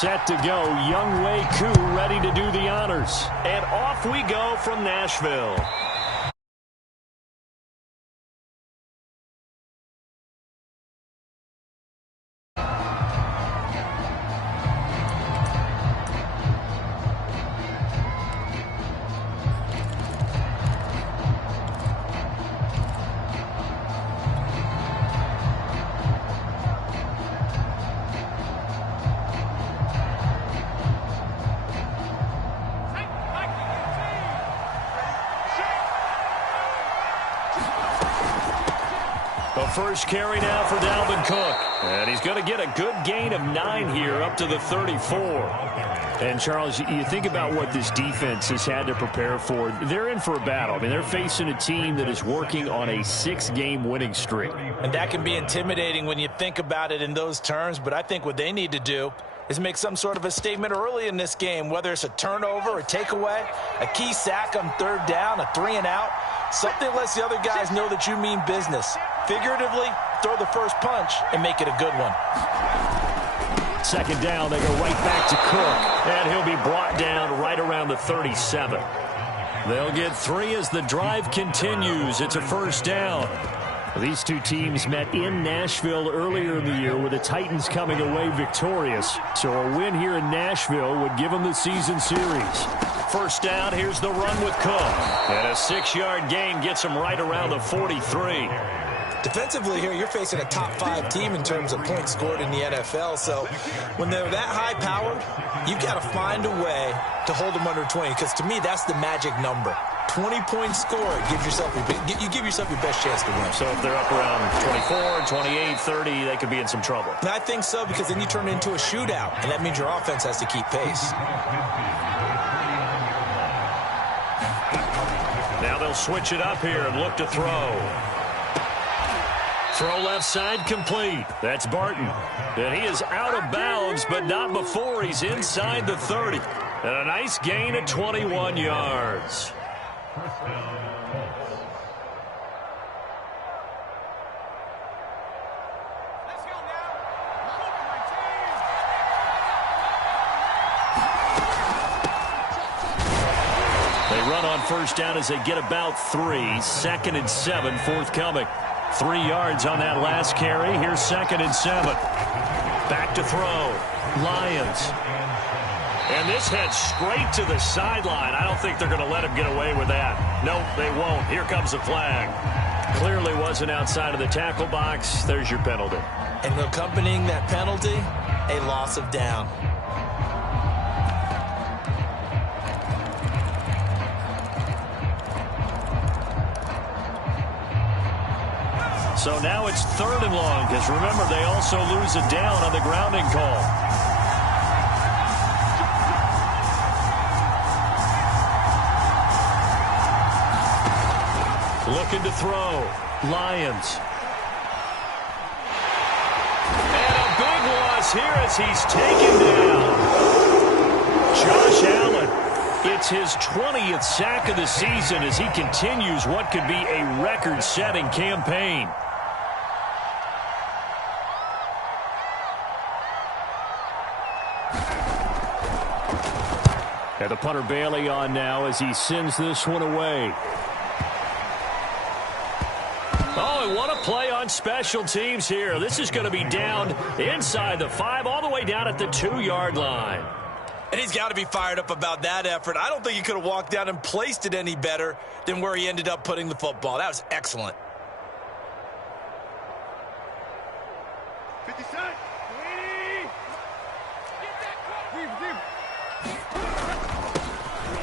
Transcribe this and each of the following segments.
set to go. Young Wei Koo ready to do the honors. And off we go from Nashville. First carry now for Dalvin Cook. And he's going to get a good gain of 9 here up to the 34. And, Charles, you think about what this defense has had to prepare for. They're in for a battle. I mean, they're facing a team that is working on a 6-game winning streak. And that can be intimidating when you think about it in those terms. But I think what they need to do is make some sort of a statement early in this game, whether it's a turnover, a takeaway, a key sack on 3rd down, a 3-and-out. Something lets the other guys know that you mean business. Figuratively, throw the first punch and make it a good one. 2nd down, they go right back to Cook. And he'll be brought down right around the 37. They'll get 3 as the drive continues. It's a 1st down. These two teams met in Nashville earlier in the year with the Titans coming away victorious. So a win here in Nashville would give them the season series. 1st down, here's the run with Cook. And a 6-yard gain gets him right around the 43. Defensively here, you're facing a top 5 team in terms of points scored in the NFL. So when they're that high-powered, you've got to find a way to hold them under 20. Because to me, that's the magic number. 20 points scored, you give yourself your best chance to win. So if they're up around 24, 28, 30, they could be in some trouble. And I think so, because then you turn it into a shootout, and that means your offense has to keep pace. Now they'll switch it up here and look to throw. Throw left side complete. That's Barton. And he is out of bounds, but not before he's inside the 30. And a nice gain of 21 yards. They run on 1st down as they get about 3. 2nd and 7 forthcoming. 3 yards on that last carry. Here's 2nd and 7. Back to throw. Lions. And this heads straight to the sideline. I don't think they're going to let him get away with that. Nope, they won't. Here comes the flag. Clearly wasn't outside of the tackle box. There's your penalty. And accompanying that penalty, a loss of down. So now it's 3rd and long, because remember, they also lose a down on the grounding call. Looking to throw. Lions. And a big loss here as he's taken down. Josh Allen. It's his 20th sack of the season as he continues what could be a record-setting campaign. And the punter Bailey on now as he sends this one away. Oh, and what a play on special teams here. This is going to be down inside the 5, all the way down at the 2-yard line. And he's got to be fired up about that effort. I don't think he could have walked down and placed it any better than where he ended up putting the football. That was excellent. 50 Cent.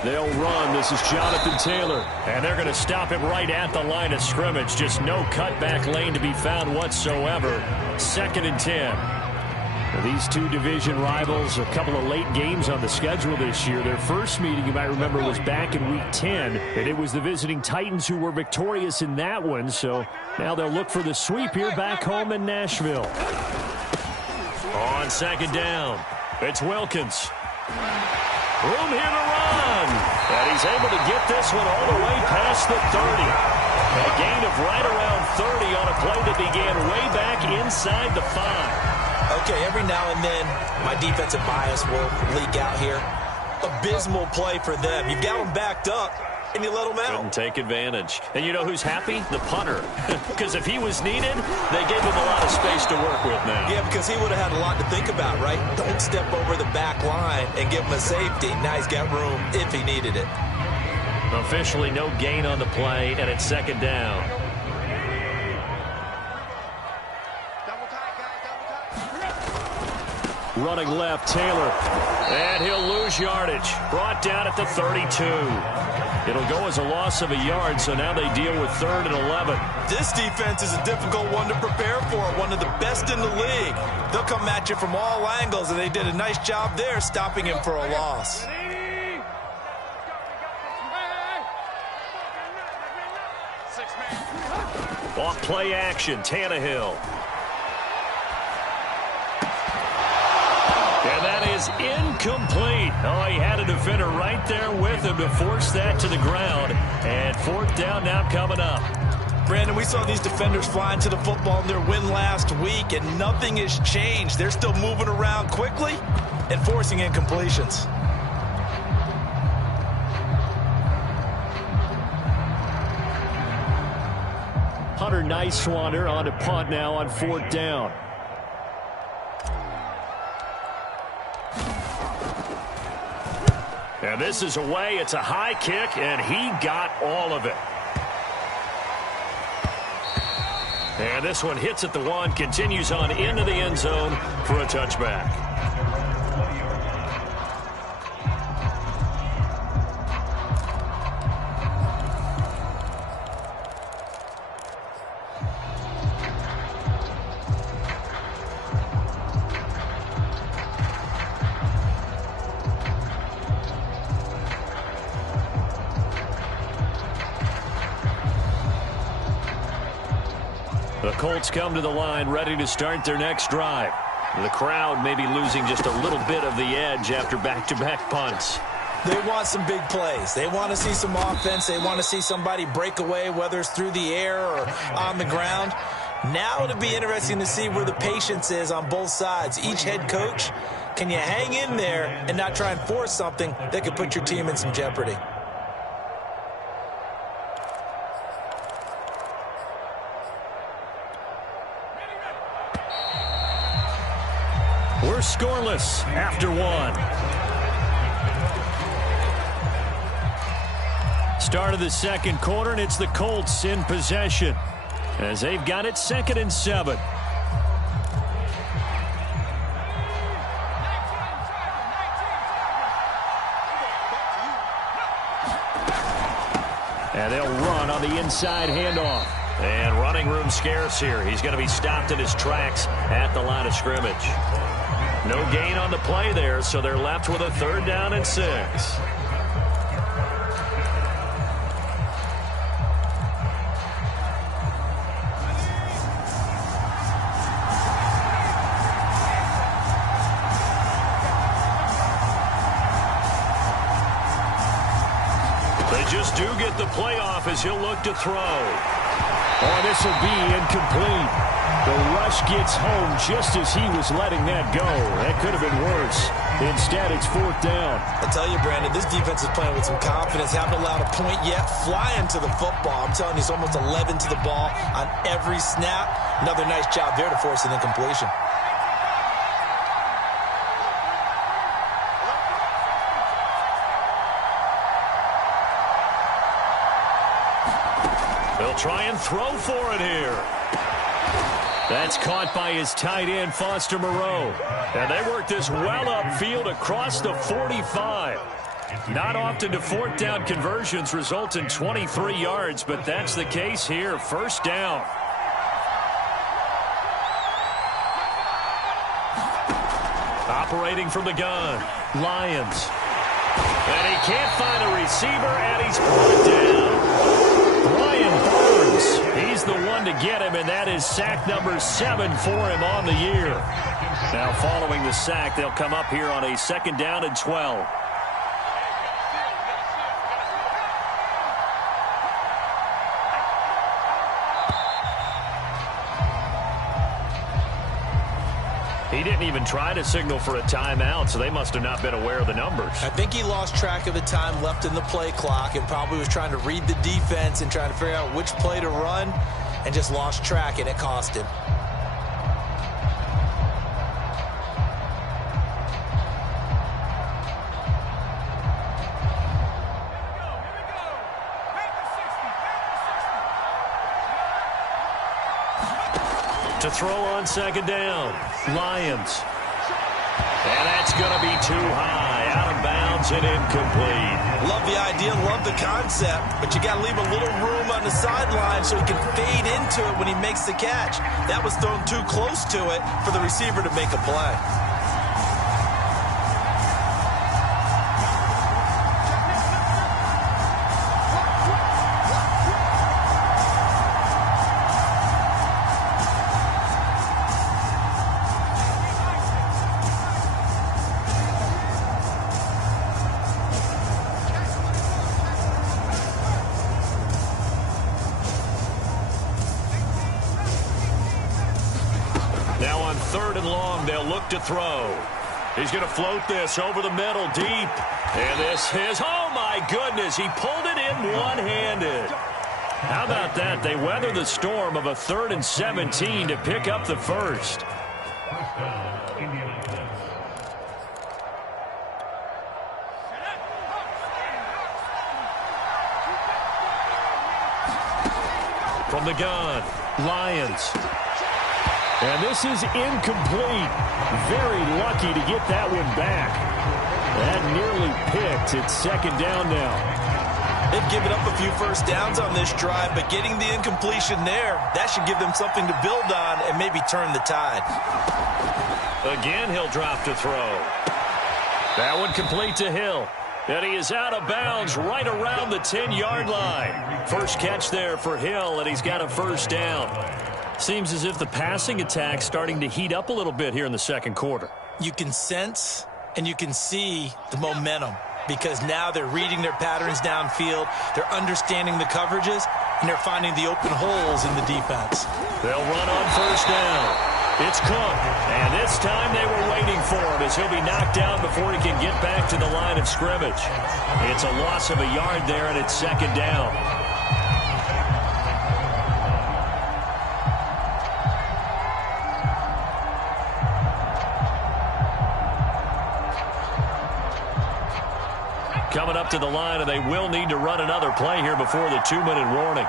They'll run. This is Jonathan Taylor. And they're going to stop him right at the line of scrimmage. Just no cutback lane to be found whatsoever. 2nd and 10. Now, these two division rivals, a couple of late games on the schedule this year. Their first meeting, you might remember, was back in Week 10. And it was the visiting Titans who were victorious in that one. So now they'll look for the sweep here back home in Nashville. On 2nd down, it's Wilkins. Room here to run. And he's able to get this one all the way past the 30. A gain of right around 30 on a play that began way back inside the 5. Okay, every now and then, my defensive bias will leak out here. Abysmal play for them. You've got them backed up, and you let them out. Couldn't take advantage. And you know who's happy? The punter. Because if he was needed, they gave him a lot of space to work with now. Yeah, because he would have had a lot to think about, right? Don't step over the back line and give him a safety. Now he's got room if he needed it. Officially no gain on the play, and it's second down. Running left, Taylor. And he'll lose yardage. Brought down at the 32. It'll go as a loss of a yard, so now they deal with 3rd and 11. This defense is a difficult one to prepare for, one of the best in the league. They'll come at you from all angles, and they did a nice job there stopping him for a loss. Off play action, Tannehill. And that is incomplete. Oh, he had a defender right there with him to force that to the ground. And 4th down now coming up. Brandon, we saw these defenders flying to the football in their win last week, and nothing has changed. They're still moving around quickly and forcing incompletions. Hunter Nicewander on a punt now on 4th down. And this is away. It's a high kick, and he got all of it. And this one hits at the 1, continues on into the end zone for a touchback. The Colts come to the line ready to start their next drive. The crowd may be losing just a little bit of the edge after back-to-back punts. They want some big plays. They want to see some offense. They want to see somebody break away, whether it's through the air or on the ground. Now it'll be interesting to see where the patience is on both sides. Each head coach, can you hang in there and not try and force something that could put your team in some jeopardy? We're scoreless after 1. Start of the second quarter, and it's the Colts in possession as they've got it 2nd and 7. And they'll run on the inside handoff. And running room scarce here. He's going to be stopped in his tracks at the line of scrimmage. No gain on the play there, so they're left with a 3rd down and 6. They just do get the play off as he'll look to throw. Oh, this will be incomplete. The rush gets home just as he was letting that go. That could have been worse. Instead, it's 4th down. I tell you, Brandon, this defense is playing with some confidence. Haven't allowed a point yet. Flying to the football. I'm telling you, it's almost 11 to the ball on every snap. Another nice job there to force an incompletion. They'll try and throw for it here. That's caught by his tight end, Foster Moreau. And they work this well upfield across the 45. Not often do 4th down conversions result in 23 yards, but that's the case here. 1st down. Operating from the gun, Lions. And he can't find a receiver, and he's brought down. Brian Burns, he's the one to get him, and that is sack number 7 for him on the year. Now following the sack, they'll come up here on a 2nd down and 12. He didn't even try to signal for a timeout, so they must have not been aware of the numbers. I think he lost track of the time left in the play clock and probably was trying to read the defense and trying to figure out which play to run and just lost track, and it cost him. To throw on second down, Lions. And that's going to be too high, out of bounds and incomplete. Love the idea, love the concept, but you got to leave a little room on the sideline so he can fade into it when he makes the catch. That was thrown too close to it for the receiver to make a play. Now on 3rd and long, they'll look to throw. He's going to float this over the middle deep. And this is, oh my goodness, he pulled it in one-handed. How about that? They weather the storm of a 3rd and 17 to pick up the first. From the gun, Lions. And this is incomplete. Very lucky to get that one back. That nearly picked. It's 2nd down now. They've given up a few first downs on this drive, but getting the incompletion there, that should give them something to build on and maybe turn the tide. Again, he'll drop to throw. That one complete to Hill. And he is out of bounds right around the 10-yard line. First catch there for Hill, and he's got a first down. Seems as if the passing attack's starting to heat up a little bit here in the second quarter. You can sense and you can see the momentum because now they're reading their patterns downfield, they're understanding the coverages, and they're finding the open holes in the defense. They'll run on first down. It's Cook, and this time they were waiting for him as he'll be knocked down before he can get back to the line of scrimmage. It's a loss of a yard there, and it's 2nd down. Coming up to the line, and they will need to run another play here before the 2-minute warning.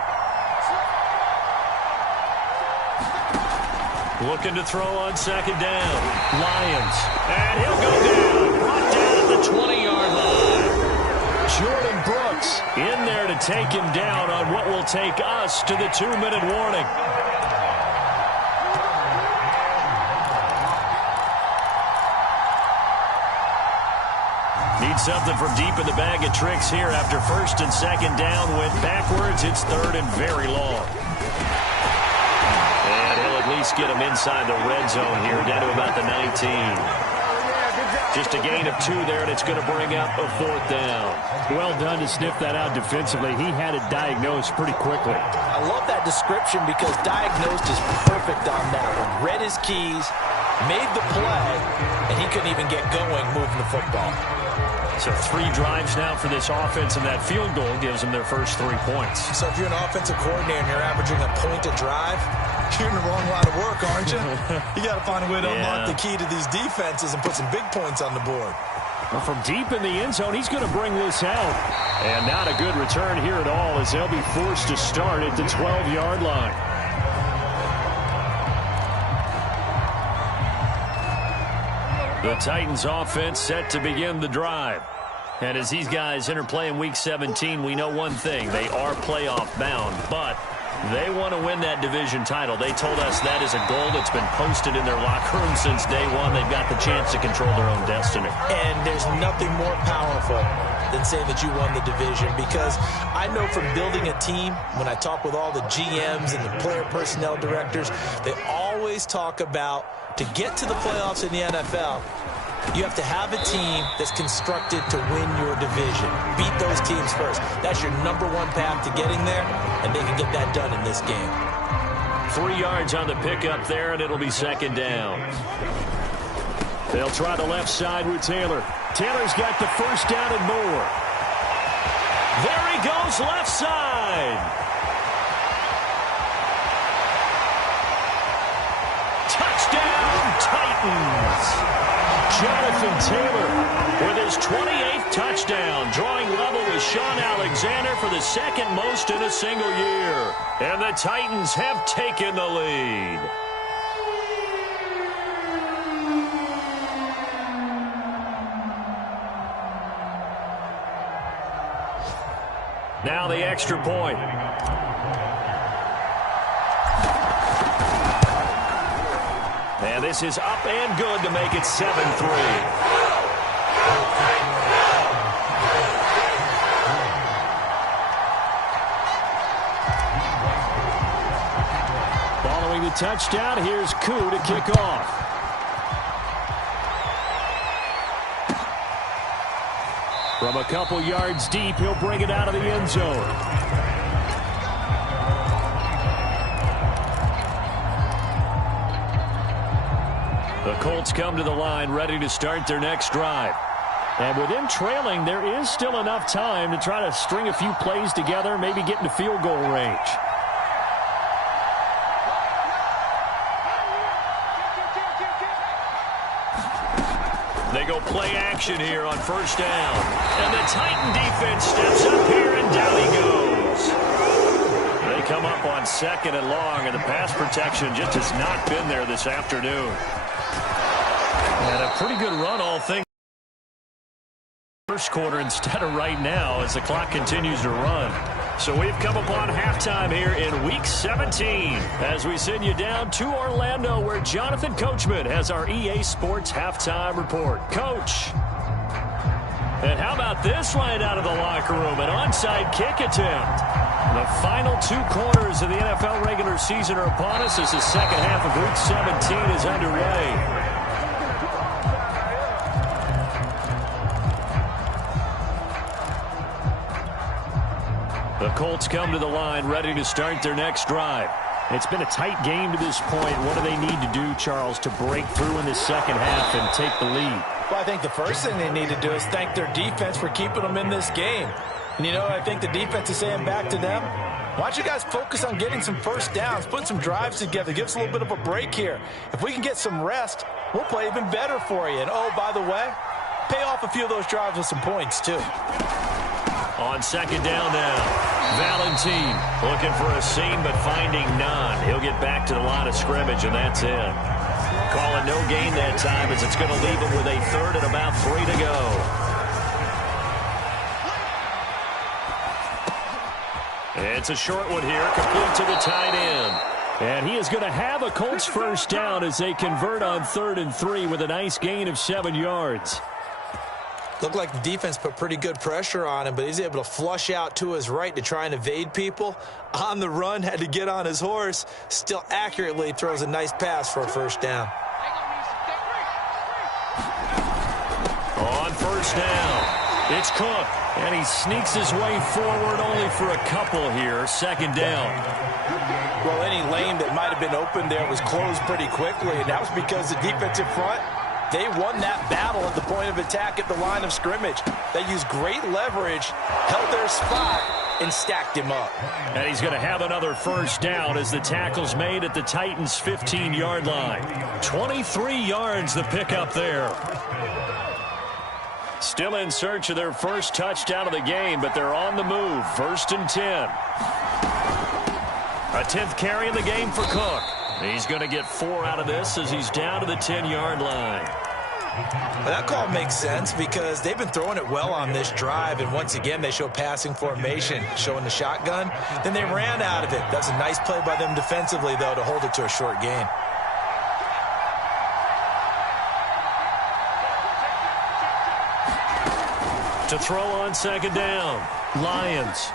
Looking to throw on 2nd down. Lions. And he'll go down. Brought down at the 20-yard line. Jordan Brooks in there to take him down on what will take us to the 2-minute warning. Need something from deep in the bag of tricks here after 1st and 2nd down. Went backwards. It's 3rd and very long. And he'll at least get him inside the red zone here, down to about the 19. Just a gain of 2 there, and it's going to bring up a 4th down. Well done to sniff that out defensively. He had it diagnosed pretty quickly. I love that description because diagnosed is perfect on that one. Read his keys, made the play, and he couldn't even get going moving the football. So 3 drives now for this offense, and that field goal gives them their first 3 points. So if you're an offensive coordinator and you're averaging a point a drive, you're in the wrong line of work, aren't you? You got to find a way to unlock the key to these defenses and put some big points on the board. Well, from deep in the end zone, he's going to bring this out. And not a good return here at all as they'll be forced to start at the 12-yard line. The Titans offense set to begin the drive. And as these guys enter play in Week 17, we know one thing. They are playoff bound, but they want to win that division title. They told us that is a goal that's been posted in their locker room since day one. They've got the chance to control their own destiny. And there's nothing more powerful than saying that you won the division, because I know from building a team, when I talk with all the GMs and the player personnel directors, they always talk about to get to the playoffs in the NFL, you have to have a team that's constructed to win your division. Beat those teams first. That's your #1 path to getting there, and they can get that done in this game. 3 yards on the pickup there, and it'll be 2nd down. They'll try the left side with Taylor. Taylor's got the first down and more. There he goes, left side. Touchdown, Titans. Jonathan Taylor with his 28th touchdown, drawing level with Sean Alexander for the second most in a single year. And the Titans have taken the lead. Now the extra point. And this is up and good to make it 7-3. Following the touchdown, here's Koo to kick off. From a couple yards deep, he'll bring it out of the end zone. The Colts come to the line ready to start their next drive. And with them trailing, there is still enough time to try to string a few plays together, maybe get into field goal range. They go play action here on first down. And the Titan defense steps up here, and down he goes. They come up on second and long, and the pass protection just has not been there this afternoon. And a pretty good run, all things. First quarter instead of right now as the clock continues to run. So we've come upon halftime here in Week 17 as we send you down to Orlando where Jonathan Coachman has our EA Sports Halftime Report. Coach. And how about this right out of the locker room? An onside kick attempt. The final two quarters of the NFL regular season are upon us as the second half of Week 17 is underway. The Colts come to the line ready to start their next drive. It's been a tight game to this point. What do they need to do, Charles, to break through in the second half and take the lead? Well, I think the first thing they need to do is thank their defense for keeping them in this game. And, you know, I think the defense is saying back to them, why don't you guys focus on getting some first downs, put some drives together, give us a little bit of a break here. If we can get some rest, we'll play even better for you. And, oh, by the way, pay off a few of those drives with some points, too. On second down now, Valentine looking for a seam but finding none. He'll get back to the line of scrimmage, and that's it. Calling no gain that time as it's going to leave him with a third and about 3 to go. It's a short one here, complete to the tight end. And he is going to have a Colts first down as they convert on 3rd and 3 with a nice gain of 7 yards. Looked like the defense put pretty good pressure on him, but he's able to flush out to his right to try and evade people. On the run, had to get on his horse. Still accurately throws a nice pass for a first down. On first down, it's Cook. And he sneaks his way forward only for a couple here. Second down. Well, any lane that might have been open there was closed pretty quickly, and that was because the defensive front, they won that battle at the point of attack at the line of scrimmage. They used great leverage, held their spot, and stacked him up. And he's going to have another first down as the tackle's made at the Titans' 15-yard line. 23 yards the pickup there. Still in search of their first touchdown of the game, but they're on the move. 1st and 10. A 10th carry in the game for Cook. He's going to get 4 out of this as he's down to the 10-yard line. Well, that call makes sense because they've been throwing it well on this drive, and once again they show passing formation, showing the shotgun. Then they ran out of it. That's a nice play by them defensively, though, to hold it to a short gain. To throw on second down, Lions.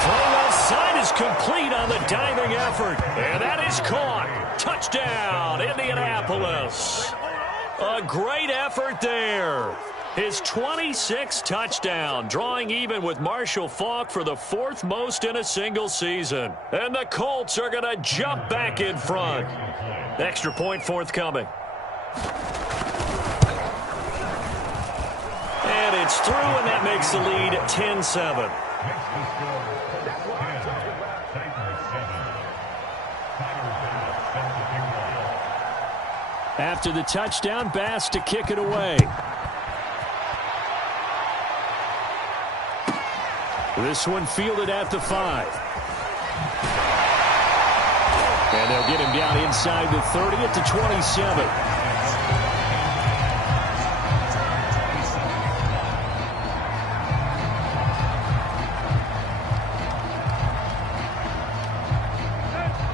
Throw left side is complete on the diving effort. And that is caught. Touchdown, Indianapolis. A great effort there. His 26th touchdown, drawing even with Marshall Faulk for the 4th most in a single season. And the Colts are going to jump back in front. Extra point forthcoming. And it's through, and that makes the lead 10-7. After the touchdown, Bass to kick it away. This one fielded at the 5. And they'll get him down inside the 30 at the 27.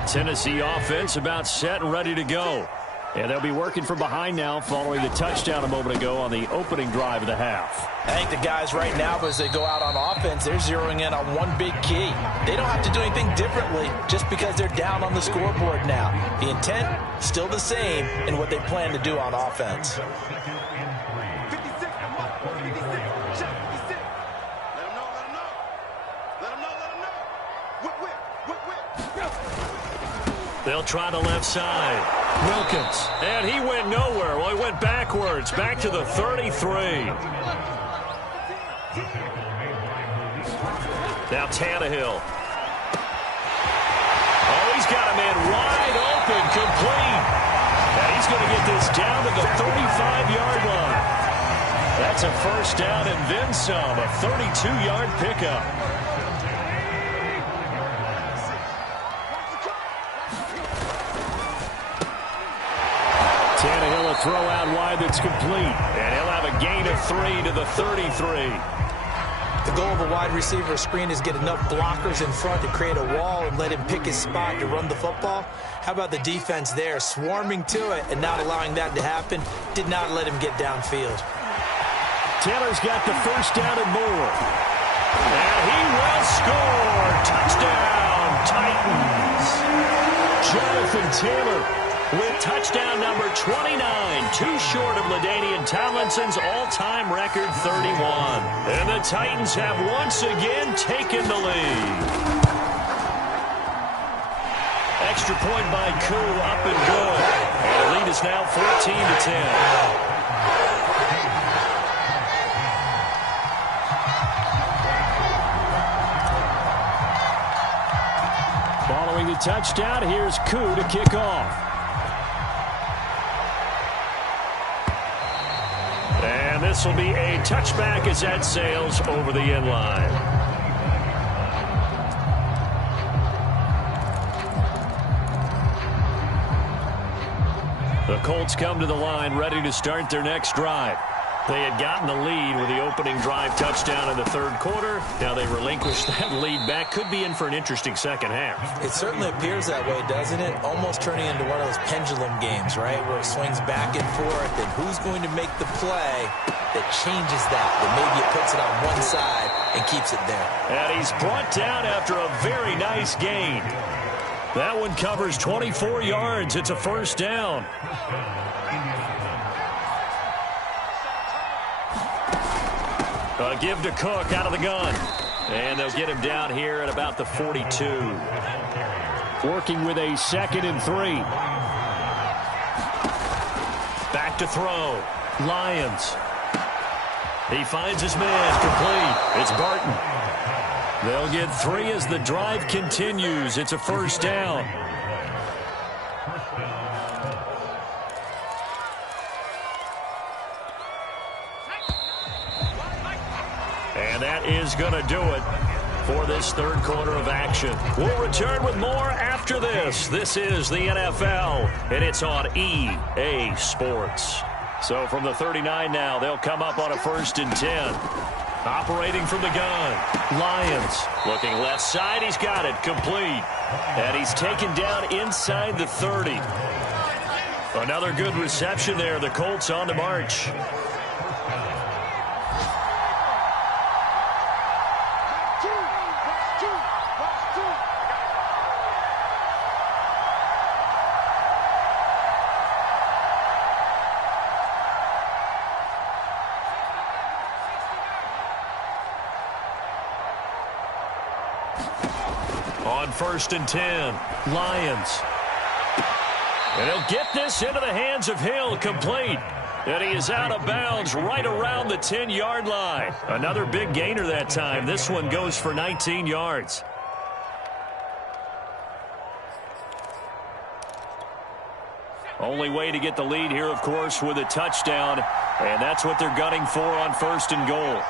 Tennessee offense about set and ready to go. And they'll be working from behind now following the touchdown a moment ago on the opening drive of the half. I think the guys right now, as they go out on offense, they're zeroing in on one big key. They don't have to do anything differently just because they're down on the scoreboard now. The intent, still the same in what they plan to do on offense. They'll try the left side. Wilkins. And he went nowhere. Well, he went backwards. Back to the 33. Now Tannehill. Oh, he's got a man wide open, complete. And he's going to get this down to the 35-yard line. That's a first down and then some. A 32-yard pickup. Tannehill a throw out wide that's complete. And he'll have a gain of 3 to the 33. The goal of a wide receiver screen is get enough blockers in front to create a wall and let him pick his spot to run the football. How about the defense there, swarming to it and not allowing that to happen? Did not let him get downfield. Taylor's got the first down and more. And he will score. Touchdown, Titans. Jonathan Taylor with touchdown number 29, too short of LaDainian Tomlinson's all-time record 31. And the Titans have once again taken the lead. Extra point by Koo, up and good. And the lead is now 14-10. Following the touchdown, here's Koo to kick off. And this will be a touchback as that sails over the end line. The Colts come to the line ready to start their next drive. They had gotten the lead with the opening drive touchdown in the third quarter. Now they relinquish that lead back. Could be in for an interesting second half. It certainly appears that way, doesn't it? Almost turning into one of those pendulum games, right? Where it swings back and forth. And who's going to make the play that changes that? That maybe it puts it on one side and keeps it there. And he's brought down after a very nice gain. That one covers 24 yards. It's a first down. A give to Cook out of the gun. And they'll get him down here at about the 42. Working with a 2nd and 3. Back to throw. Lions. He finds his man. Complete. It's Barton. They'll get 3 as the drive continues. It's a first down. And that is going to do it for this third quarter of action. We'll return with more after this. This is the NFL, and it's on EA Sports. So from the 39 now, they'll come up on a 1st and 10. Operating from the gun. Lions looking left side. He's got it. Complete. And he's taken down inside the 30. Another good reception there. The Colts on the march. On 1st and 10, Lions. And he'll get this into the hands of Hill, complete. And he is out of bounds right around the 10-yard line. Another big gainer that time. This one goes for 19 yards. Only way to get the lead here, of course, with a touchdown. And that's what they're gunning for on 1st and goal.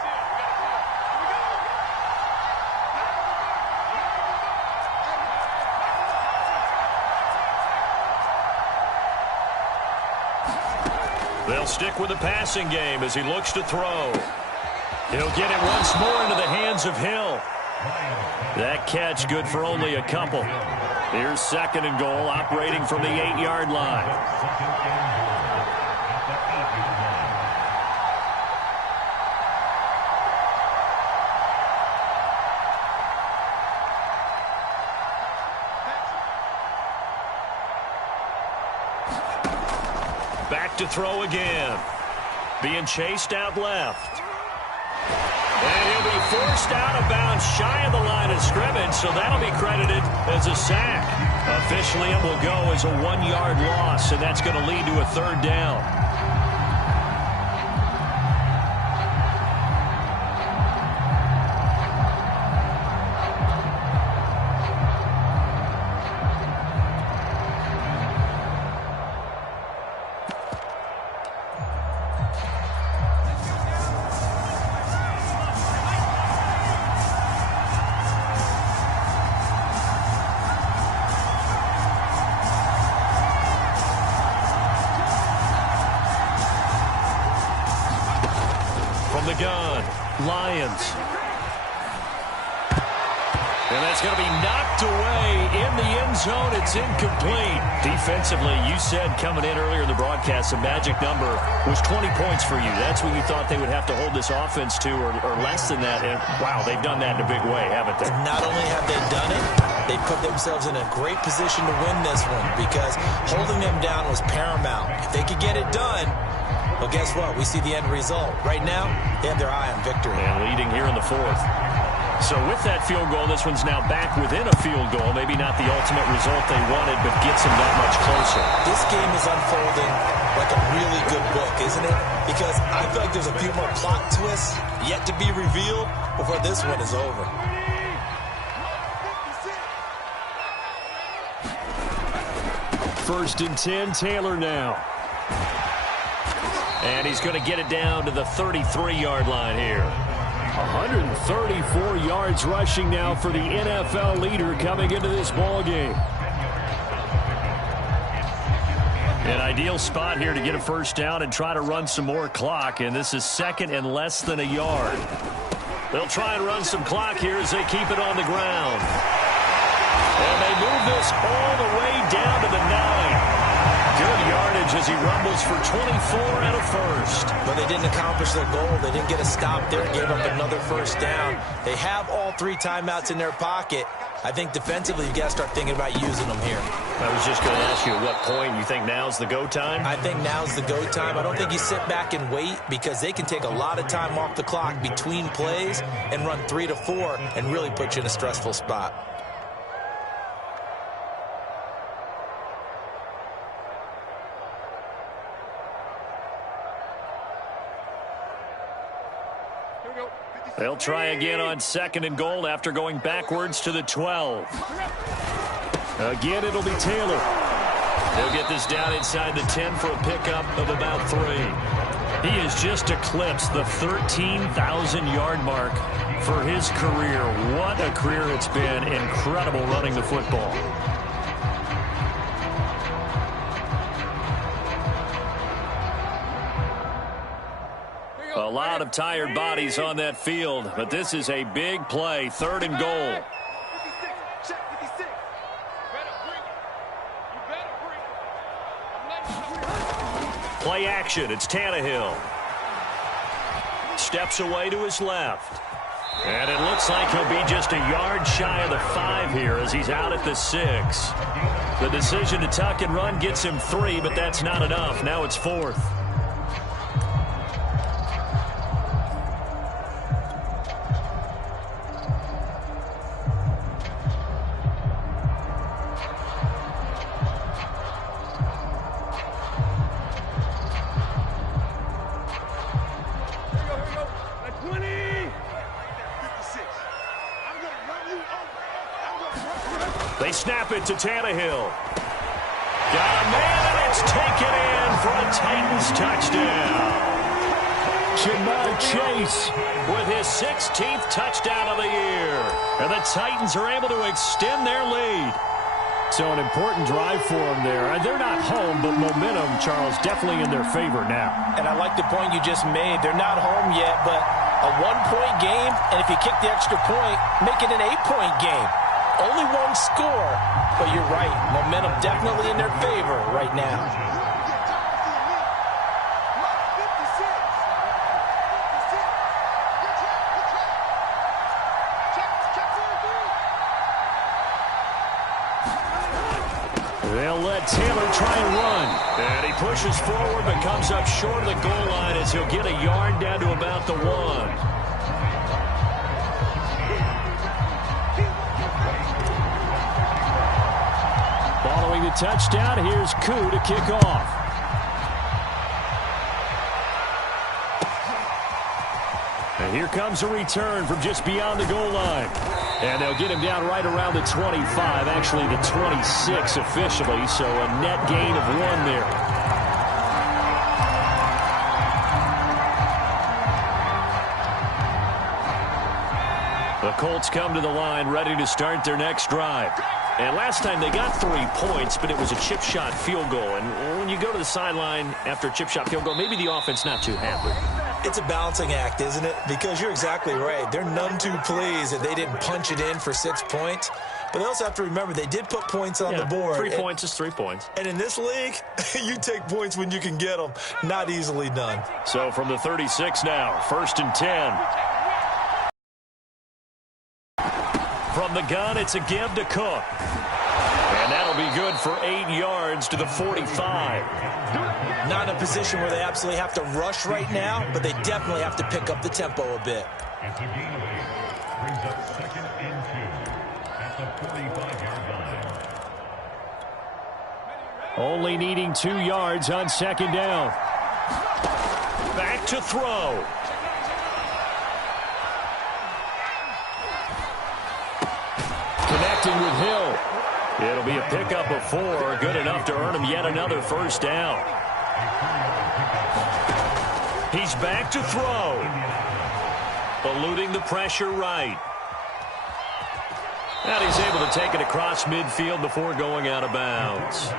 They'll stick with the passing game as he looks to throw. He'll get it once more into the hands of Hill. That catch good for only a couple. Here's 2nd and goal, operating from the 8-yard line. Back to throw again. Being chased out left. And he'll be forced out of bounds shy of the line of scrimmage, so that'll be credited as a sack. Officially, it will go as a 1-yard loss, and that's going to lead to a 3rd down. The gun, Lions. And that's going to be knocked away in the end zone. It's incomplete. Defensively, you said coming in earlier in the broadcast, the magic number was 20 points for you. That's what you thought they would have to hold this offense to, or less than that. And wow, they've done that in a big way, haven't they? Not only have they done it, they put themselves in a great position to win this one because holding them down was paramount. If they could get it done, well, guess what? We see the end result. Right now, they have their eye on victory. And leading here in the 4th. So with that field goal, this one's now back within a field goal. Maybe not the ultimate result they wanted, but gets them that much closer. This game is unfolding like a really good book, isn't it? Because I feel like there's a few more plot twists yet to be revealed before this one is over. First and 10, Taylor now. And he's going to get it down to the 33-yard line here. 134 yards rushing now for the NFL leader coming into this ball game. An ideal spot here to get a first down and try to run some more clock, and this is 2nd and less than a yard. They'll try and run some clock here as they keep it on the ground. And they move this all the way down to the 9. Good yardage as he rumbles for 24 and a first. But they didn't accomplish their goal. They didn't get a stop there, gave up another first down. They have all 3 timeouts in their pocket. I think defensively you've got to start thinking about using them here. I was just going to ask you at what point you think now's the go time? I think now's the go time. I don't think you sit back and wait because they can take a lot of time off the clock between plays and run 3 to 4 and really put you in a stressful spot. They'll try again on 2nd and goal after going backwards to the 12. Again, it'll be Taylor. He'll get this down inside the 10 for a pickup of about 3. He has just eclipsed the 13,000-yard mark for his career. What a career it's been. Incredible running the football. A lot of tired bodies on that field, but this is a big play, 3rd and goal. Play action, it's Tannehill. Steps away to his left. And it looks like he'll be just a yard shy of the 5 here as he's out at the 6. The decision to tuck and run gets him 3, but that's not enough. Now it's 4th. They snap it to Tannehill. Got a man, and it's taken in for a Titans touchdown. Jamar Chase with his 16th touchdown of the year. And the Titans are able to extend their lead. So an important drive for them there. They're not home, but momentum, Charles, definitely in their favor now. And I like the point you just made. They're not home yet, but a one-point game, and if you kick the extra point, make it an 8-point game. Only one score, but you're right. Momentum definitely in their favor right now. They'll let Taylor try and run. And he pushes forward but comes up short of the goal line as he'll get a yard down to about the 1. Following the touchdown, here's Koo to kick off. And here comes a return from just beyond the goal line. And they'll get him down right around the 25, actually the 26 officially, so a net gain of 1 there. The Colts come to the line ready to start their next drive. And last time they got 3 points, but it was a chip shot field goal. And when you go to the sideline after a chip shot field goal, maybe the offense not too happy. It's a balancing act, isn't it? Because you're exactly right. They're none too pleased that they didn't punch it in for 6 points. But they also have to remember they did put points on the board. 3 points is 3 points. And in this league, you take points when you can get them. Not easily done. So from the 36 now, 1st and 10. From the gun, it's a give to Cook. And that'll be good for 8 yards to the 45. Not in a position where they absolutely have to rush right now, but they definitely have to pick up the tempo a bit. Only needing 2 yards on 2nd down. Back to throw. Connecting with Hill. It'll be a pickup of 4, good enough to earn him yet another 1st down. He's back to throw. Eluding the pressure right. And he's able to take it across midfield before going out of bounds.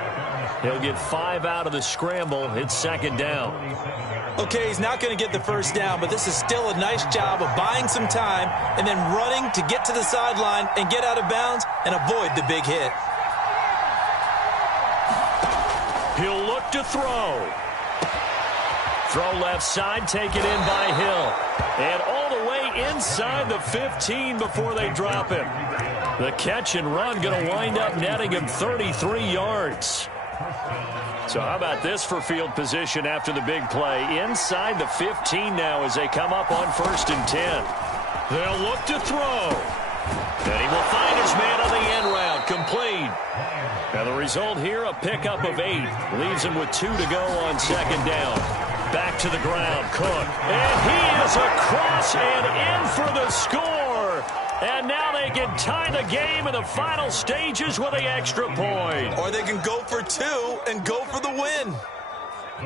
He'll get 5 out of the scramble. It's 2nd down. Okay, he's not going to get the 1st down, but this is still a nice job of buying some time and then running to get to the sideline and get out of bounds and avoid the big hit. He'll look to throw. Throw left side, taken in by Hill. And all the way inside the 15 before they drop him. The catch and run going to wind up netting him 33 yards. So how about this for field position after the big play? Inside the 15 now as they come up on 1st and 10. They'll look to throw. And he will find his man on the end route. Complete. And the result here, a pickup of 8. Leaves him with 2 to go on 2nd down. Back to the ground, Cook. And he is across and in for the score. And now they can tie the game in the final stages with the extra point. Or they can go for 2 and go for the win.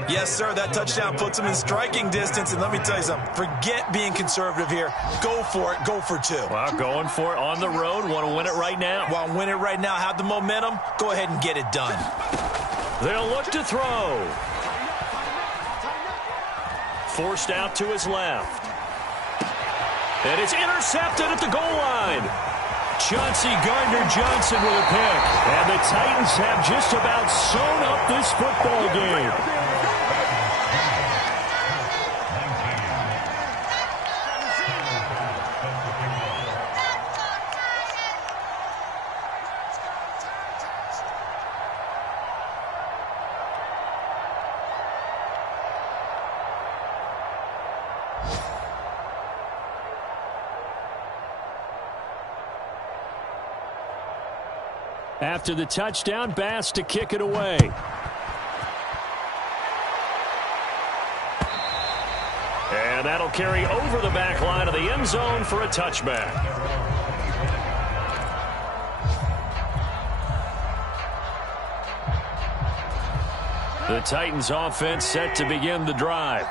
Yes, sir, that touchdown puts them in striking distance. And let me tell you something, forget being conservative here. Go for it, go for 2. Well, going for it on the road. Want to win it right now? Want to win it right now, have the momentum, go ahead and get it done. They'll look to throw. Forced out to his left. And it's intercepted at the goal line. Chauncey Gardner-Johnson with a pick. And the Titans have just about sewn up this football game. After the touchdown, Bass to kick it away. And that'll carry over the back line of the end zone for a touchback. The Titans offense set to begin the drive.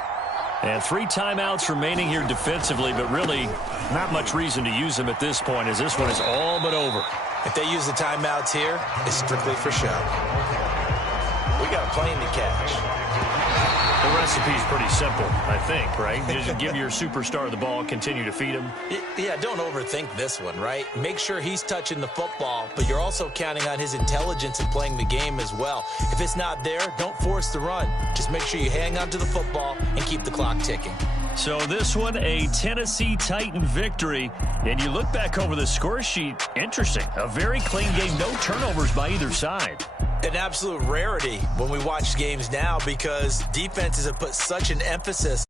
And 3 timeouts remaining here defensively, but really not much reason to use them at this point as this one is all but over. If they use the timeouts here, it's strictly for show. We got a plane to catch. The recipe's pretty simple, I think, right? You just give your superstar the ball, continue to feed him. Yeah, don't overthink this one, right? Make sure he's touching the football, but you're also counting on his intelligence in playing the game as well. If it's not there, don't force the run. Just make sure you hang on to the football and keep the clock ticking. So this one, a Tennessee Titan victory. And you look back over the score sheet, interesting. A very clean game, no turnovers by either side. An absolute rarity when we watch games now because defenses have put such an emphasis